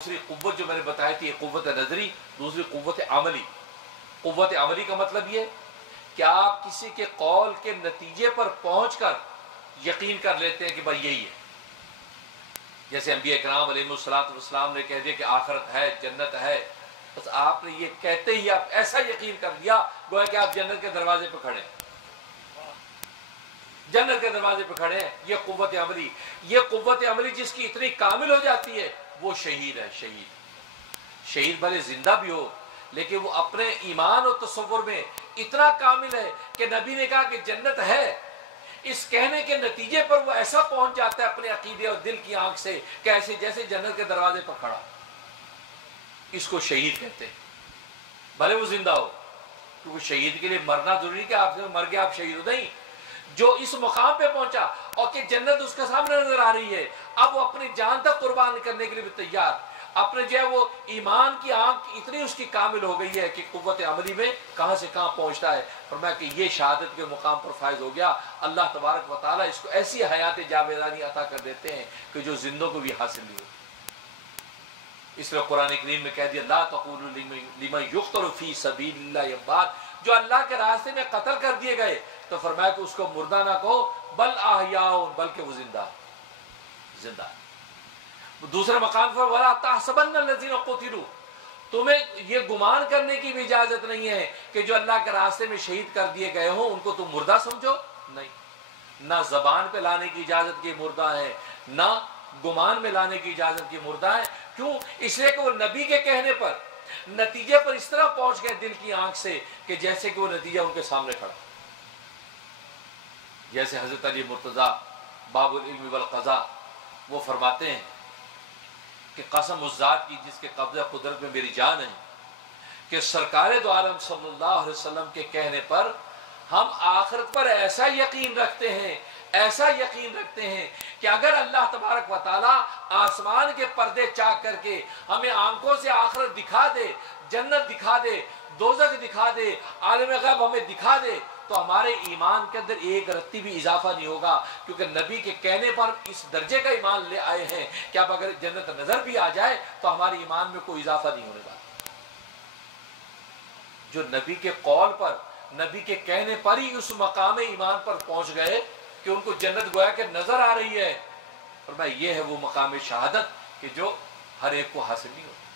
दूसरी कुव्वत जो मैंने बताई थी, एक कुव्वत नजरी, दूसरी कुव्वत अमली। कुव्वत अमली का मतलब ये कि आप किसी के कौल के नतीजे पर पहुंचकर यकीन कर लेते हैं कि भाई यही है। जैसे अंबिया इकराम अलैहिस्सलाम ने कह दिया कि आखिरत है, जन्नत है, बस आपने ये कहते ही आप ऐसा यकीन कर लिया गोया कि आप जन्नत के दरवाजे पर खड़े हैं, जन्नत के दरवाजे पर खड़े हैं। ये कुव्वत अमली, ये कुव्वत अमली जिसकी इतनी कामिल हो जाती है वो शहीद है। शहीद भले जिंदा भी हो लेकिन वो अपने ईमान और तसव्वुर में इतना कामिल है कि नबी ने कहा कि जन्नत है, इस कहने के नतीजे पर वो ऐसा पहुंच जाता है अपने अकीदे और दिल की आंख से कि ऐसे जैसे जन्नत के दरवाजे पर खड़ा। इसको शहीद कहते हैं, भले वो जिंदा हो, क्योंकि शहीद के लिए मरना जरूरी कि आप मर गए आप शहीद हो, नहीं। जो इस मुकाम पे पहुंचा और कि जन्नत उसके सामने नजर आ रही है, अब वो अपनी जान तक कुर्बान करने के लिए भी तैयार, अपने जो है वो ईमान की आंख इतनी उसकी कामिल हो गई है कि कुव्वत अमली में कहां से कहां पहुंचता है। फरमाया कि ये शहादत के मुकाम पर फायज हो गया, अल्लाह तबारक व तआला इसको ऐसी हयात जावेदानी अता कर देते हैं कि जो जिंदों को भी हासिल नहीं होती। इसलिए कुरान करीम में कह दिया ला तक़ूलू लिमन युक़्तलु फी सबीलिल्लाह, ये बात जो अल्लाह के रास्ते में कत्ल कर दिए गए, तो फरमाया कि उसको मुर्दा ना कहो, बल अहयाउन, बल्कि वो जिंदा। दूसरे मकाम पर वला तहसबन्नल्लज़ीना क़ुतिलू, तुम्हें ये गुमान करने की भी इजाजत नहीं है कि जो अल्लाह के रास्ते में शहीद कर दिए गए हो उनको तुम मुर्दा समझो, नहीं। ना जबान पे लाने की इजाजत की मुर्दा है, ना गुमान में लाने की इजाजत की मुर्दा है। क्यों? इसलिए कि वो नबी के कहने पर नतीजे पर इस तरह पहुंच गए दिल की आंख से कि जैसे कि वो नतीजा उनके सामने खड़ा। जैसे हजरत अली मुर्तजा बाबुल इल्म वल क़ज़ा वो फरमाते हैं कि कसम उस ज़ात की जिसके कब्ज़ा कुदरत में मेरी जान है कि सरकारे दो आलम सल्लल्लाहु अलैहि वसल्लम के कहने पर हम आखिरत पर ऐसा यकीन रखते हैं, ऐसा यकीन रखते हैं कि अगर अल्लाह तबारक व तआला आसमान के पर्दे चाक करके हमें आंखों से आखिरत दिखा दे, जन्नत दिखा दे, दोज़ख दिखा दे, आलम गैब हमें दिखा दे, तो हमारे ईमान के अंदर एक रत्ती भी इजाफा नहीं होगा। क्योंकि नबी के कहने पर इस दर्जे का ईमान ले आए हैं कि अब अगर जन्नत नजर भी आ जाए तो हमारे ईमान में कोई इजाफा नहीं होने वाला। जो नबी के कौल पर, नबी के कहने पर ही उस मकाम ईमान पर पहुंच गए कि उनको जन्नत गोया के नजर आ रही है, और भाई ये है वो मकाम शहादत कि जो हर एक को हासिल नहीं होता।